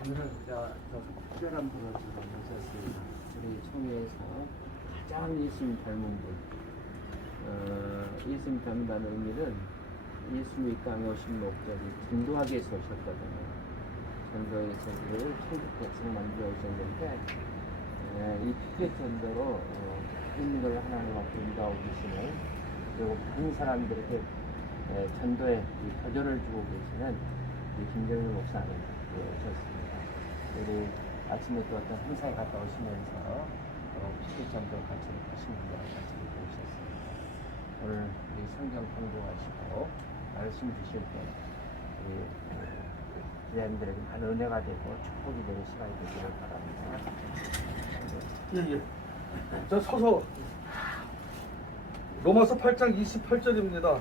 오늘 더 특별한 분을 모셨습니다. 우리 총회에서 가장 예수님 닮은 분. 예수님 닮는다는 의미는 예수님 이 땅에 오신 목적이 전도하기 위해서 오셨거든요. 전도에서 늘 천국 백성 만들어 오셨는데 이 특별 전도로 인민을 하나님 앞에 인도하고 계시는, 그리고 많은 사람들에게 전도의 도전을 주고 계시는 김정일 목사님 오셨습니다. 우리 아침에 또 어떤 행사에 갔다 오시면서 특별 전도 같이 하시는 걸 같이 보셨습니다. 오늘 우리 성경 공부하시고 말씀 주실 때 우리 기자님들에게 많은 은혜가 되고 축복이 되는 시간이 되기를 바랍니다. 예. 저 서서 로마서 8장 28절입니다.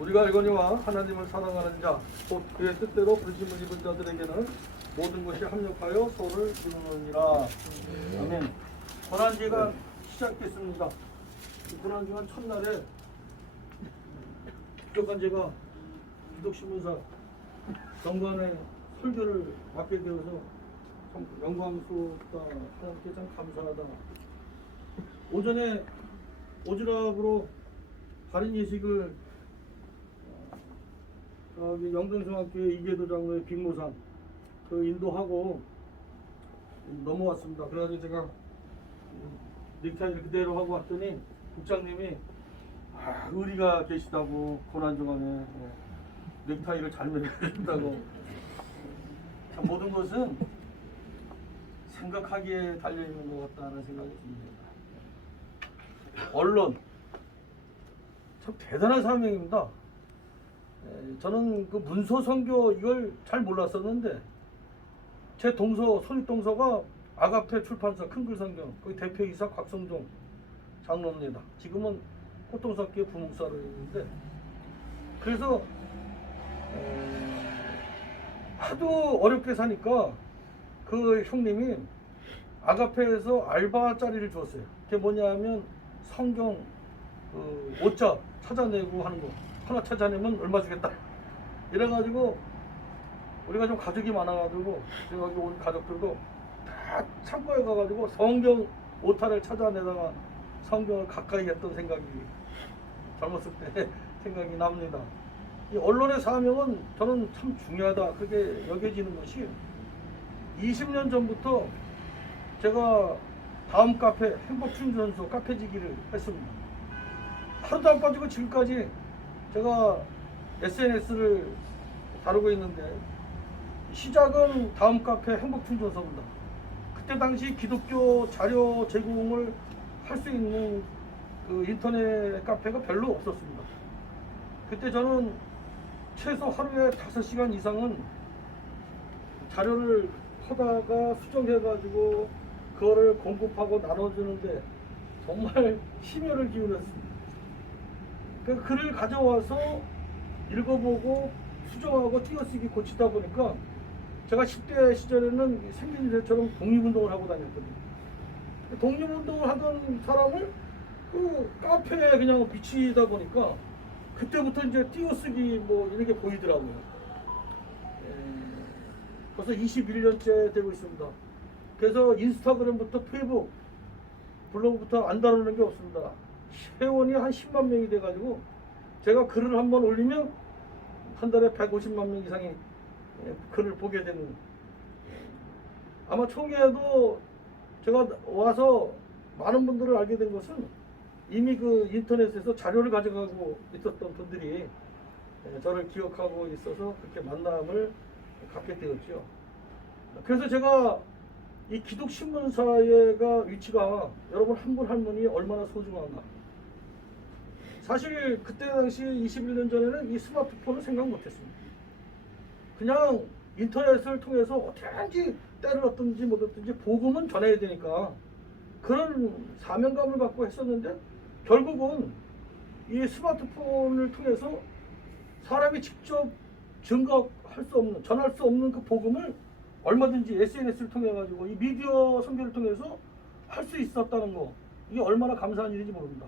우리가 알거니와 하나님을 사랑하는 자, 곧 그의 뜻대로 부르심을 입은 자들에게는 모든 것이 합력하여 서로를 이루느니라. 아멘. 고난주간 시작됐습니다. 이 고난주간 첫날에 부족한 제가 기독신문사 정관의 설교를 맡게 되어서 참 영광스럽다, 하나님께 참 감사하다. 오전에 오지랖으로 발인 예식을 영등중학교 이계도 장로의 빅모상 인도하고 넘어왔습니다. 그래가지고 제가 넥타이를 그대로 하고 왔더니 국장님이 의리가 계시다고, 고난중간에 넥타이를 잘 매긴다고. 참 모든 것은 생각하기에 달려있는 것 같다는 생각이 듭니다. 언론 참 대단한 사명입니다. 저는 그 문서 선교 이걸 잘 몰랐었는데, 제 동서 손익동서가 아가페 출판사 큰글성경 거기 대표이사 곽성종 장로입니다. 지금은 꽃동사교회 부목사로 있는데, 그래서 하도 어렵게 사니까 그 형님이 아가페에서 알바 자리를 줬어요. 그게 뭐냐면 성경 오자 찾아내고 하는 거, 하나 찾아내면 얼마 주겠다 이래가지고, 우리가 좀 가족이 많아가지고 제가 여기 온 가족들도 다 창고에 가가지고 성경 오타를 찾아내다가 성경을 가까이 했던 생각이 젊었을 때 생각이 납니다. 이 언론의 사명은 저는 참 중요하다 그렇게 여겨지는 것이, 20년 전부터 제가 다음 카페 행복충전소 카페지기를 했습니다. 하루도 안 빠지고 지금까지 제가 SNS를 다루고 있는데, 시작은 다음 카페 행복충전소입니다. 그때 당시 기독교 자료 제공을 할 수 있는 그 인터넷 카페가 별로 없었습니다. 그때 저는 최소 하루에 5시간 이상은 자료를 하다가 수정해가지고 그거를 공급하고 나눠주는데 정말 심혈을 기울였습니다. 그 글을 가져와서 읽어보고 수정하고 띄어쓰기 고치다 보니까, 제가 10대 시절에는 생긴 새처럼 독립운동을 하고 다녔거든요. 독립운동을 하던 사람을 그 카페에 그냥 비치다 보니까 그때부터 이제 띄어쓰기 뭐 이런 게 보이더라고요. 벌써 21년째 되고 있습니다. 그래서 인스타그램부터 페이북, 블로그부터 안 다루는 게 없습니다. 회원이 한 10만 명이 돼가지고 제가 글을 한번 올리면 한 달에 150만 명 이상이 글을 보게 되는. 아마 총회에도 제가 와서 많은 분들을 알게 된 것은, 이미 그 인터넷에서 자료를 가져가고 있었던 분들이 저를 기억하고 있어서 그렇게 만남을 갖게 되었죠. 그래서 제가 이 기독신문사회가 위치가 여러분 한 분 한 분이 얼마나 소중한가. 사실 그때 당시 21년 전에는 이 스마트폰을 생각 못했습니다. 그냥 인터넷을 통해서 어떻게든지 때를 얻든지 못 얻든지 복음은 전해야 되니까 그런 사명감을 갖고 했었는데, 결국은 이 스마트폰을 통해서 사람이 직접 증거할 수 없는, 전할 수 없는 그 복음을 얼마든지 SNS를 통해 가지고 이 미디어 선교를 통해서 할 수 있었다는 거, 이게 얼마나 감사한 일인지 모릅니다.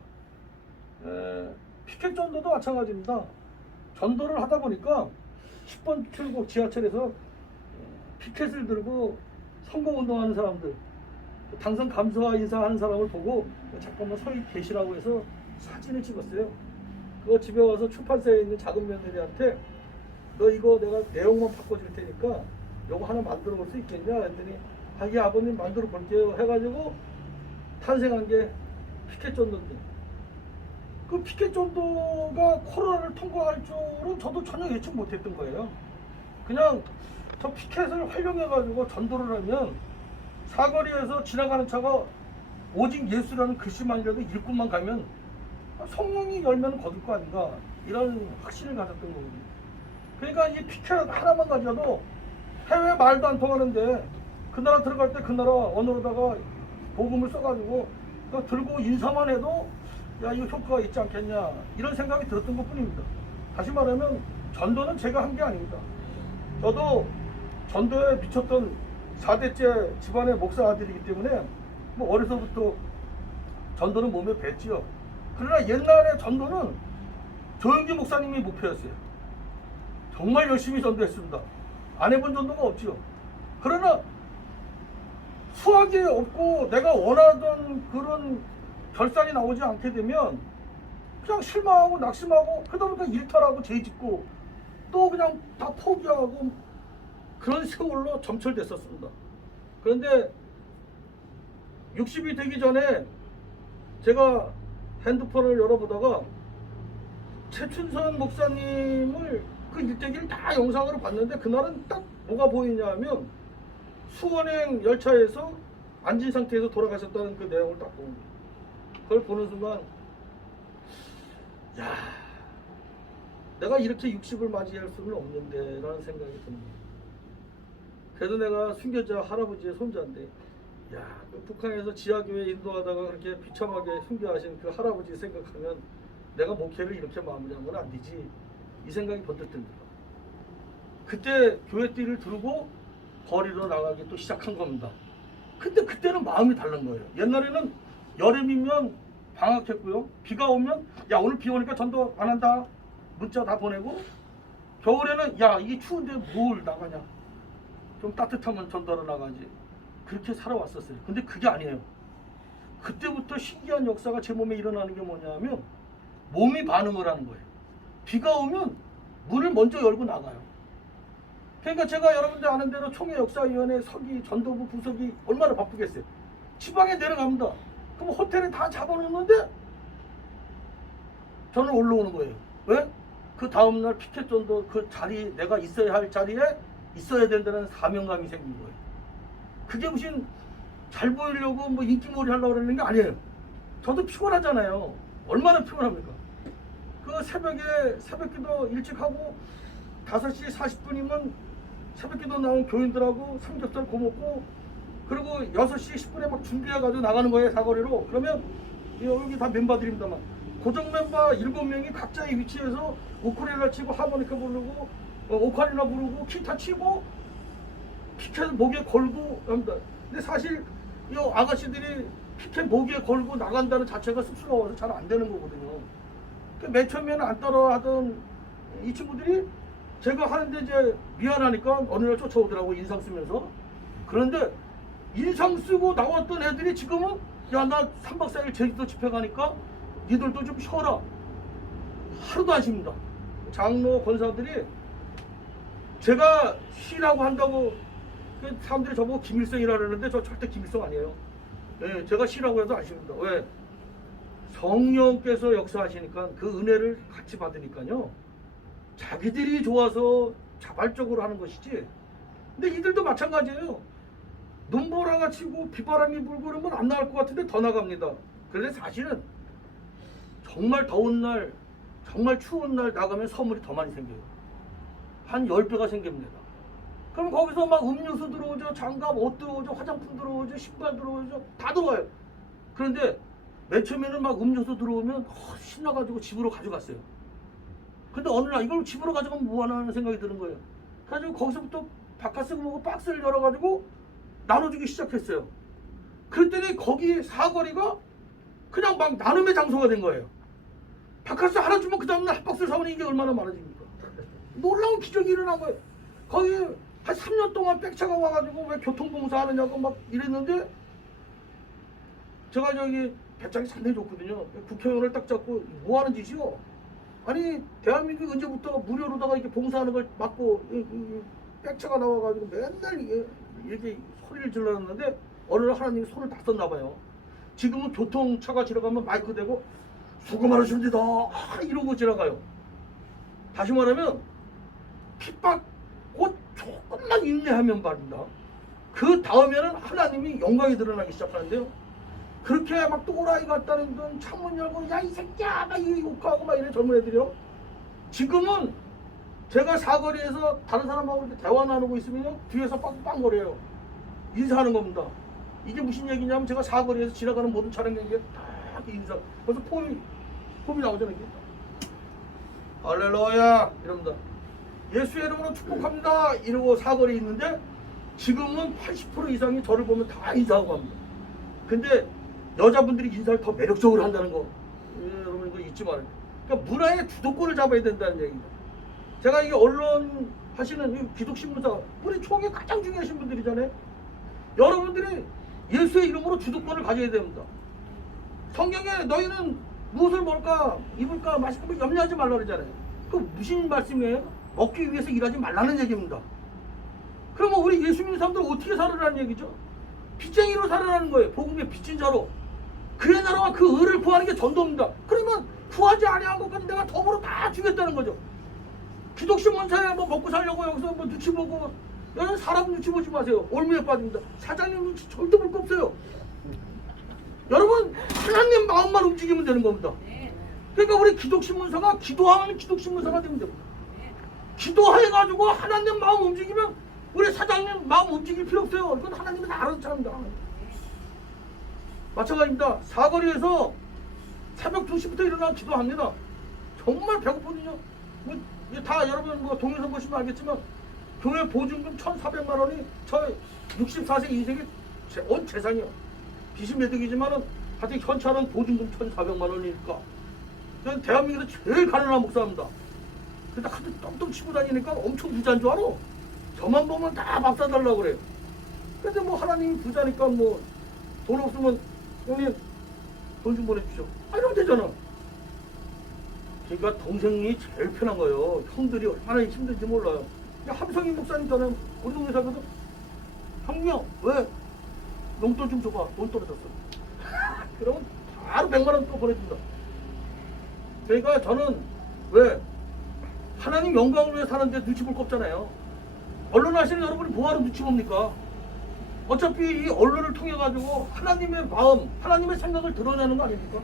피켓 전도도 마찬가지입니다. 전도를 하다 보니까 10번 출구 지하철에서 피켓을 들고 선거운동하는 사람들, 당선 감사와 인사하는 사람을 보고 잠깐만 서 계시라고 해서 사진을 찍었어요. 그거 집에 와서 출판사에 있는 작은 며느리한테 너 이거 내가 내용만 바꿔줄 테니까 요거 하나 만들어 볼 수 있겠냐 했더니 예 아버님 만들어 볼게요 해가지고 탄생한 게 피켓전도인데, 그 피켓전도가 코로나를 통과할 줄은 저도 전혀 예측 못했던 거예요. 그냥 저 피켓을 활용해가지고 전도를 하면 사거리에서 지나가는 차가 오직 예수라는 글씨만이라도 읽고만 가면 성령이 열면 거둘 거 아닌가, 이런 확신을 가졌던 거거든요. 그러니까 이 피켓 하나만 가져도 해외 말도 안 통하는데 그 나라 들어갈 때 그 나라 언어로다가 복음을 써가지고 들고 인사만 해도 야 이거 효과가 있지 않겠냐, 이런 생각이 들었던 것 뿐입니다. 다시 말하면 전도는 제가 한 게 아닙니다. 저도 전도에 미쳤던 4대째 집안의 목사 아들이기 때문에 뭐 어려서부터 전도는 몸에 뱄지요. 그러나 옛날에 전도는 조영기 목사님이 목표였어요. 정말 열심히 전도했습니다. 안 해본 전도가 없죠. 그러나 수학이 없고 내가 원하던 그런 결산이 나오지 않게 되면 그냥 실망하고 낙심하고 그다음부터 일탈하고 죄짓고 또 그냥 다 포기하고 그런 세월로 점철됐었습니다. 그런데 60이 되기 전에 제가 핸드폰을 열어보다가 최춘선 목사님을 그 일대기를 다 영상으로 봤는데 그날은 딱 뭐가 보이냐 하면 수원행 열차에서 앉은 상태에서 돌아가셨다는 그 내용을 딱 봅니다. 그걸 보는 순간 야, 내가 이렇게 60을 맞이할 수는 없는데 라는 생각이 드는 거예요. 그래도 내가 순교자 할아버지의 손자인데 야, 그 북한에서 지하교회 인도하다가 그렇게 비참하게 순교하신 그 할아버지 생각하면 내가 목회를 이렇게 마무리하면 안 되지, 이 생각이 번뜩 듭니다. 그때 교회띠를 두르고 거리로 나가기 또 시작한 겁니다. 근데 그때는 마음이 다른 거예요. 옛날에는 여름이면 방학했고요, 비가 오면 야 오늘 비 오니까 전도 안 한다 문자 다 보내고, 겨울에는 야 이게 추운데 뭘 나가냐, 좀 따뜻하면 전도하러 나가지, 그렇게 살아왔었어요. 근데 그게 아니에요. 그때부터 신기한 역사가 제 몸에 일어나는 게 뭐냐면 몸이 반응을 하는 거예요. 비가 오면 문을 먼저 열고 나가요. 그러니까 제가 여러분들 아는 대로 총회역사위원회 서기 전도부 부서기 얼마나 바쁘겠어요. 지방에 내려갑니다. 그럼 호텔에 다 잡아놓는데 저는 올라오는 거예요. 왜? 그 다음날 피켓 전도 그 자리, 내가 있어야 할 자리에 있어야 된다는 사명감이 생긴 거예요. 그게 무슨 잘 보이려고 뭐 인기몰이 하려고 그러는 게 아니에요. 저도 피곤하잖아요. 얼마나 피곤합니까? 그 새벽기도 일찍 하고 5시 40분이면 새벽기도 나온 교인들하고 삼겹살 구워먹고 그리고 6시 10분에 막 준비해가지고 나가는 거예요, 사거리로. 그러면 여기 다 멤버들입니다만 고정 멤버 7명이 각자의 위치에서 우쿨렐레 치고 하모니카 부르고 오카리나 부르고 기타 치고 피켓 목에 걸고 합니다. 근데 사실 이 아가씨들이 피켓 목에 걸고 나간다는 자체가 쑥스러워서 잘 안 되는 거거든요. 맨 처음에는 안 따라 하던 이 친구들이 제가 하는데 이제 미안하니까 어느 날 쫓아오더라고, 인상 쓰면서. 그런데 인상 쓰고 나왔던 애들이 지금은 야 나 3박 4일 제주도 집회 가니까 니들도 좀 쉬어라. 하루도 안 쉽니다. 장로 권사들이 제가 쉬라고 한다고 사람들이 저보고 김일성이라 그러는데 저 절대 김일성 아니에요. 네, 제가 쉬라고 해도 안 쉽니다. 왜? 성령께서 역사하시니까 그 은혜를 같이 받으니까요. 자기들이 좋아서 자발적으로 하는 것이지. 근데 이들도 마찬가지예요. 눈보라가 치고 비바람이 불고 그러면 안 나갈 것 같은데 더 나갑니다. 그런데 사실은 정말 더운 날, 정말 추운 날 나가면 선물이 더 많이 생겨요. 한 10배가 생깁니다. 그럼 거기서 막 음료수 들어오죠, 장갑, 옷 들어오죠, 화장품 들어오죠, 신발 들어오죠, 다 들어와요. 그런데 맨 처음에는 막 음료수 들어오면 신나가지고 집으로 가져갔어요. 근데 어느 날 이걸 집으로 가져가면 뭐하나 생각이 드는 거예요. 그래서 거기서부터 바깥에서 보고 박스를 열어가지고 나눠주기 시작했어요. 그랬더니 거기 사거리가 그냥 막 나눔의 장소가 된 거예요. 바깥에서 하나 주면 그 다음날 한 박스를 사오니 이게 얼마나 많아집니까? 놀라운 기적이 일어난 거예요. 거기 한 3년 동안 백차가 와가지고 왜 교통봉사 하느냐고 막 이랬는데 제가 저기 배짱이 상당히 좋거든요. 국회의원을 딱 잡고 뭐 하는 짓이요? 아니 대한민국이 언제부터 무료로다가 이렇게 봉사하는 걸 막고 백차가 나와가지고 맨날 이렇게 소리를 질러놨는데 어느 날 하나님이 손을 다 썼나 봐요. 지금은 교통차가 지나가면 마이크 대고 수고 많으십니다 이러고 지나가요. 다시 말하면 핍박 곧 조금만 인내하면 말입니다. 그 다음에는 하나님이 영광이 드러나기 시작하는데요. 그렇게 막 또라이 같다는 둥 창문 열고 야 이 새끼야 막 욕하고 막 이래 젊은 애들이요. 지금은 제가 사거리에서 다른 사람하고 이렇게 대화 나누고 있으면 뒤에서 빵빵거려요. 인사하는 겁니다. 이게 무슨 얘기냐면 제가 사거리에서 지나가는 모든 차량에게 딱 인사. 벌써 폼이 나오잖아요. 이게. 할렐루야 이럽니다. 예수의 이름으로 축복합니다 이러고 사거리에 있는데 지금은 80% 이상이 저를 보면 다 인사하고 합니다. 근데 여자분들이 인사를 더 매력적으로 한다는 거 여러분 이거 잊지 말아요. 그러니까 문화의 주도권을 잡아야 된다는 얘기입니다. 제가 이게 언론 하시는 이 기독신문사 우리 총회 가장 중요하신 분들이잖아요. 여러분들이 예수의 이름으로 주도권을 가져야 됩니다. 성경에 너희는 무엇을 먹을까 입을까 마실까 염려하지 말라 그러잖아요. 그 무슨 말씀이에요? 먹기 위해서 일하지 말라는 얘기입니다. 그러면 우리 예수 믿는 사람들 어떻게 살아라는 얘기죠? 빚쟁이로 살아라는 거예요. 복음의 빚진 자로. 그의 나라와 그 의를 구하는 게 전도입니다. 그러면 구하지 아니한 것까지 내가 더불어 다 주겠다는 거죠. 기독신문사에 뭐 먹고 살려고 여기서 뭐 눈치 보고 여러분 사람 눈치 보지 마세요. 올무에 빠집니다. 사장님 눈치 절대 볼 거 없어요. 여러분 하나님 마음만 움직이면 되는 겁니다. 그러니까 우리 기독신문사가 기도하는 기독신문사가 되면 됩니다. 기도해가지고 하나님 마음 움직이면 우리 사장님 마음 움직일 필요 없어요. 이건 하나님이 다 알아서 합니다. 마찬가지입니다. 사거리에서 새벽 2시부터 일어나 기도합니다. 정말 배고프거든요. 다 여러분 뭐 동영상 보시면 알겠지만 교회 보증금 1,400만 원이 저 64세 이생의 온 재산이요. 빚이 매득이지만은 하여튼 현찰은 보증금 1,400만 원이니까 저는 대한민국에서 제일 가난한 목사입니다. 근데 하도 똥똥 치고 다니니까 엄청 부자인 줄 알아. 저만 보면 다 밥 사달라고 그래요. 근데 뭐 하나님이 부자니까 뭐 돈 없으면 형님 돈 좀 보내주십시오. 이러면 되잖아. 그러니까 동생이 제일 편한 거예요. 형들이 얼마나 힘든지 몰라요. 함성희 목사님 전에 우리 동네 살거든. 형님 왜 용돈 좀 줘봐. 돈 떨어졌어. 그러면 바로 100만 원 또 보내준다. 그러니까 저는 왜 하나님 영광을 위해 사는데 눈치 볼 거 없잖아요. 언론 하시는 여러분이 뭐하러 눈치 봅니까? 어차피 이 언론을 통해 가지고 하나님의 마음, 하나님의 생각을 드러내는 거 아닙니까?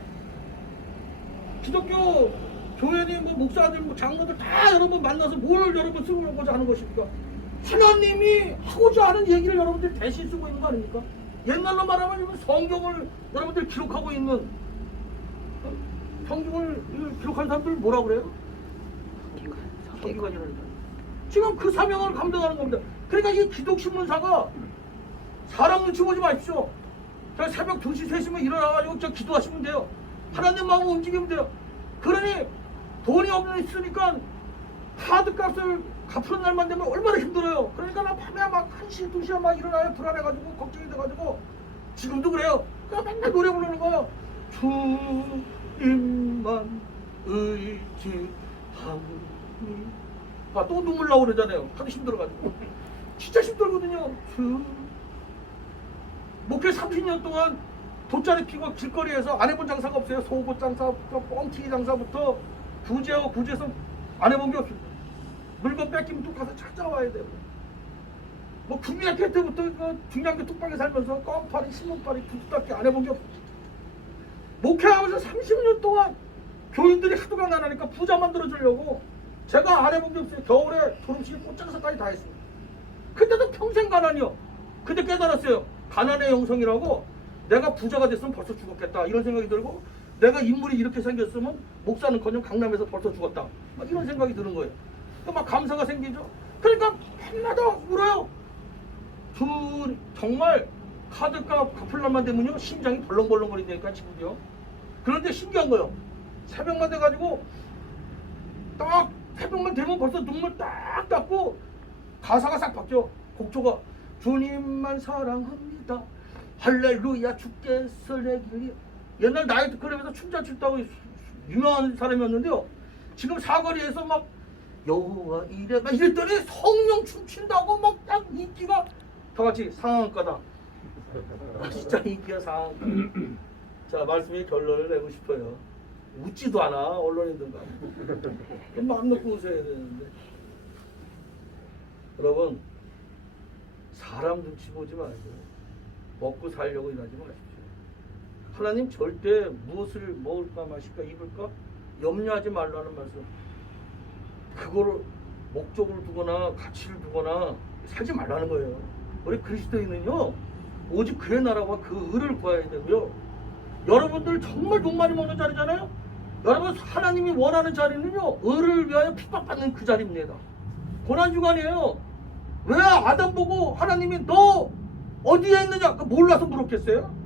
기독교 교회님, 뭐 목사들, 뭐 장로들 다 여러분 만나서 뭘 여러분 쓰고자 하는 것입니까? 하나님이 하고자 하는 얘기를 여러분들 대신 쓰고 있는 거 아닙니까? 옛날로 말하면 성경을 여러분들 기록하고 있는 성경을 기록한 사람들 뭐라고 그래요? 서기관이라니까. 지금 그 사명을 감당하는 겁니다. 그러니까 이 기독신문사가 사람 눈치 보지 마십시오. 저 새벽 2시, 3시면 일어나가지고 저 기도하시면 돼요. 하나님 마음을 움직이면 돼요. 그러니 돈이 없으니까 카드값을 갚는 날만 되면 얼마나 힘들어요. 그러니까 나 밤에 막 1시, 2시에 막 일어나요. 불안해가지고 걱정이 돼가지고 지금도 그래요. 그냥 맨날 노래 부르는 거예요. 주님만 의지하니. 또 눈물 나오고 그러잖아요. 하도 힘들어가지고. 진짜 힘들거든요. 목회 30년 동안 돗자리 피고 길거리에서 안 해본 장사가 없어요. 속옷 장사부터 뻥튀기 장사부터 구제에서 안 해본 게 없습니다. 물건 뺏기면 또 가서 찾아와야 돼요. 뭐 구미학교 때부터 중량교 뚝방에 살면서 껌파리, 신문파리, 구두닦기 안 해본 게 없습니다. 목회하면서 30년 동안 교인들이 하도가 나니까 부자 만들어주려고 제가 안 해본 게 없어요. 겨울에 두릅치기 꽃장사까지 다 했습니다. 근데도 평생 가난이요. 근데 깨달았어요. 가난의 영성이라고 내가 부자가 됐으면 벌써 죽었겠다 이런 생각이 들고 내가 인물이 이렇게 생겼으면 목사는커녕 강남에서 벌써 죽었다 막 이런 생각이 드는 거예요. 그러니까 막 감사가 생기죠. 그러니까 밤마다 울어요. 정말 카드값 갚을 날만 되면요 심장이 벌렁벌렁거린다니까 지금요. 그런데 신기한 거예요. 새벽만 돼가지고 딱 새벽만 되면 벌써 눈물 딱 닦고 가사가 싹 바뀌어. 곡조가 주님만 사랑합니다. 할렐루야 주께서 내길. 옛날 나이트클럽에서 춤잘 춘다고 유명한 사람이었는데요. 지금 사거리에서 막 여호와 이래 막 이랬더니 성령 춤춘다고 막 딱 인기가 다 같이 상한가다. 진짜 인기가 상한가. 자, 말씀의 결론을 내고 싶어요. 웃지도 않아 언론인들과. 마음 놓고 웃어야 되는데. 여러분, 사람 눈치 보지 말고 먹고 살려고 일하지 마십시오. 하나님 절대 무엇을 먹을까 마실까 입을까 염려하지 말라는 말씀. 그거를 목적으로 두거나 가치를 두거나 살지 말라는 거예요. 우리 그리스도인은요 오직 그의 나라와 그 의를 구해야 되고요. 여러분들 정말 돈 많이 먹는 자리잖아요. 여러분 하나님이 원하는 자리는요 의를 위하여 핍박받는 그 자리입니다. 고난주간이에요. 왜 아담 보고 하나님이 너 어디에 있느냐 몰라서 물었겠어요?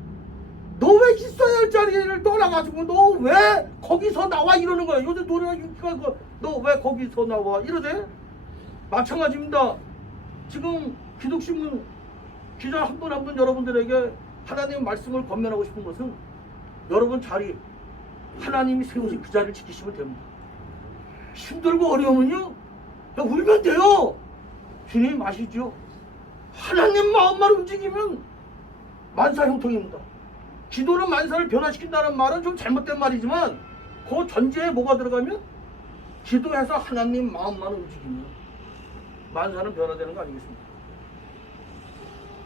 너 왜 있어야 할 자리를 떠나가지고 너 왜 거기서 나와 이러는 거야. 요새 노래가 인기가 너 왜 거기서 나와 이러대? 마찬가지입니다. 지금 기독신문 기자 한 분 한 분 여러분들에게 하나님의 말씀을 권면하고 싶은 것은 여러분 자리 하나님이 세우신 그 자리를 지키시면 됩니다. 힘들고 어려우면요 그냥 울면 돼요. 주님 아시죠? 하나님 마음만 움직이면 만사 형통입니다. 기도는 만사를 변화시킨다는 말은 좀 잘못된 말이지만 그 전제에 뭐가 들어가면 기도해서 하나님 마음만 움직이면 만사는 변화되는 거 아니겠습니까?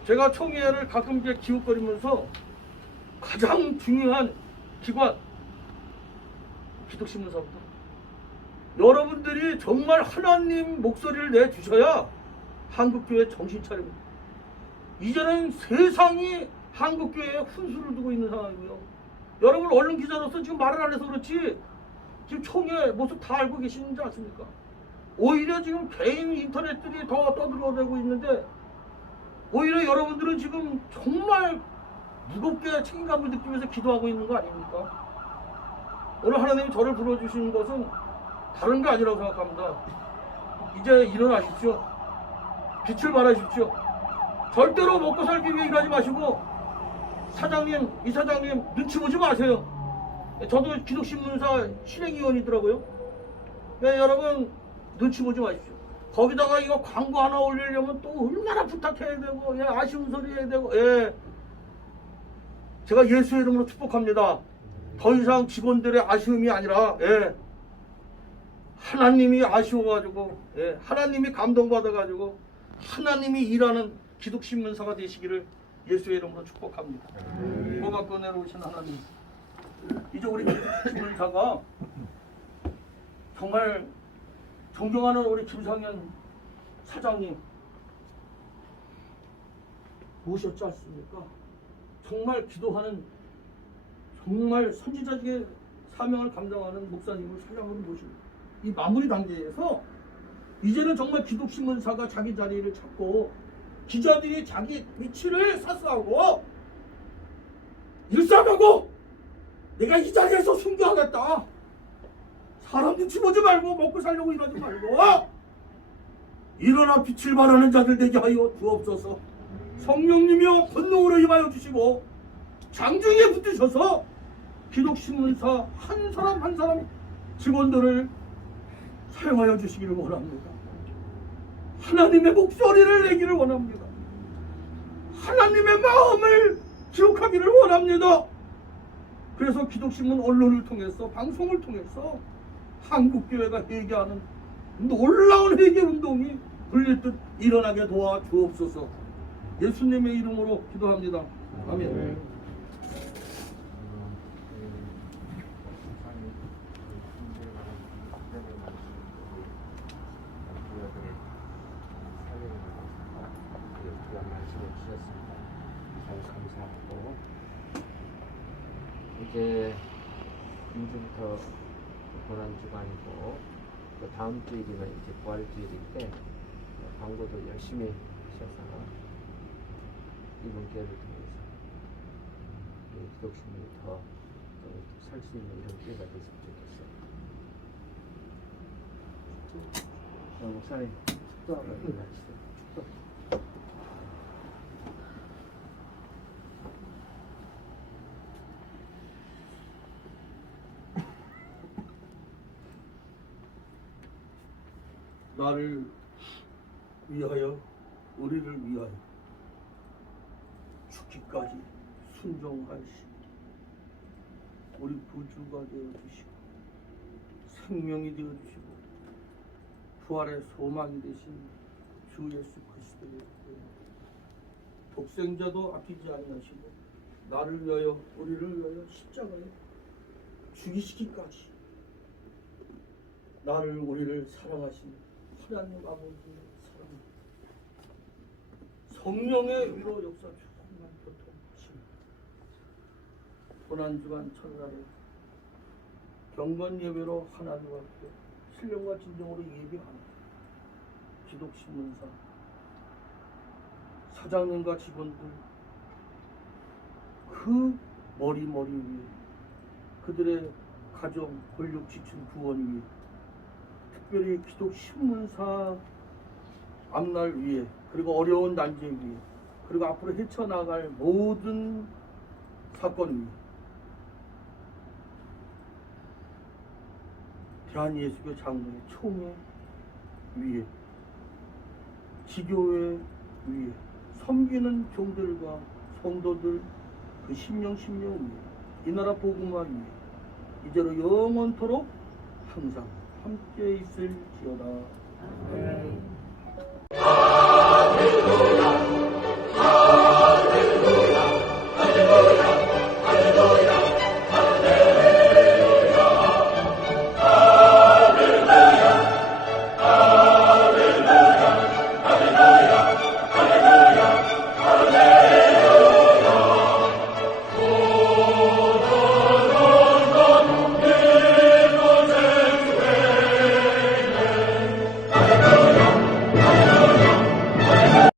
제가 총회를 가끔 이제 기웃거리면서 가장 중요한 기관 기독신문사입니다. 여러분들이 정말 하나님 목소리를 내주셔야 한국교회 정신 차립니다. 이제는 세상이 한국교회에 훈수를 두고 있는 상황이고요. 여러분 언론 기자로서 지금 말을 안 해서 그렇지 지금 총회 모습 다 알고 계시는지 아십니까? 오히려 지금 개인 인터넷들이 더 떠들어대고 있는데 오히려 여러분들은 지금 정말 무겁게 책임감을 느끼면서 기도하고 있는 거 아닙니까? 오늘 하나님이 저를 불러주신 것은 다른 게 아니라고 생각합니다. 이제 일어나십시오. 빛을 발하십시오. 절대로 먹고 살기 위해 일하지 마시고 사장님, 이사장님 눈치 보지 마세요. 저도 기독신문사 실행위원이더라고요. 네, 여러분 눈치 보지 마십시오. 거기다가 이거 광고 하나 올리려면 또 얼마나 부탁해야 되고 예, 아쉬운 소리 해야 되고 예. 제가 예수의 이름으로 축복합니다. 더 이상 직원들의 아쉬움이 아니라 예. 하나님이 아쉬워가지고 예. 하나님이 감동받아가지고 하나님이 일하는 기독신문사가 되시기를 예수의 이름으로 축복합니다. 고맙고 내려오신 하나님, 이제 우리 기독신문사가 정말 존경하는 우리 김상현 사장님 모셨지 않습니까? 정말 기도하는 정말 선지자직의 사명을 감당하는 목사님을 사장으로 모시고 이 마무리 단계에서 이제는 정말 기독신문사가 자기 자리를 찾고 기자들이 자기 위치를 사수하고 일삼하고 내가 이 자리에서 순교하겠다. 사람 눈치 보지 말고 먹고 살려고 이러지 말고 일어나 빛을 발하는 자들 되게 하여 주옵소서. 성령님이여 권능으로 임하여 주시고 장중에 붙으셔서 기독신문사 한 사람 한 사람 직원들을 사용하여 주시기를 원합니다. 하나님의 목소리를 내기를 원합니다. 하나님의 마음을 기록하기를 원합니다. 그래서 기독신문 언론을 통해서 방송을 통해서 한국교회가 회개하는 놀라운 회개 운동이 불릴듯 일어나게 도와 주옵소서. 예수님의 이름으로 기도합니다. 아멘. 이제 이제부터 고난주간이고 또 다음 주일이면 이제 부활주일인데 광고도 열심히 하셔서 이번 기회를 통해서 기독신문이 더 살 수 있는 이런 기회가 됐으면 좋겠어요. 목사님 축도하고 일어나시죠. 축도. 나를 위하여, 우리를 위하여 죽기까지 순종하시고 우리 구주가 되어주시고 생명이 되어주시고 부활의 소망이 되신 주 예수 그리스도의 독생자도 아끼지 아니하시고 나를 위하여, 우리를 위하여 십자가에 죽이시기까지 나를, 우리를 사랑하신 하나님 아버지의 사랑, 성령의 위로 역사 충만 교통하시며 고난주간 첫날에 경건 예배로 하나님 앞에 신령과 진정으로 예배하는 기독신문사 사장님과 직원들 그 머리 위에 그들의 가정 권력 지친 구원 위에 특별히 기독신문사 앞날 위에 그리고 어려운 난제 위에 그리고 앞으로 헤쳐나갈 모든 사건 위에 대한예수교 장로의 총회 위에 지교회 위에 섬기는 종들과 성도들 그 심령 위에 이 나라 복음화 위에 이제로 영원토록 항상 함께 있을지어다. 아멘.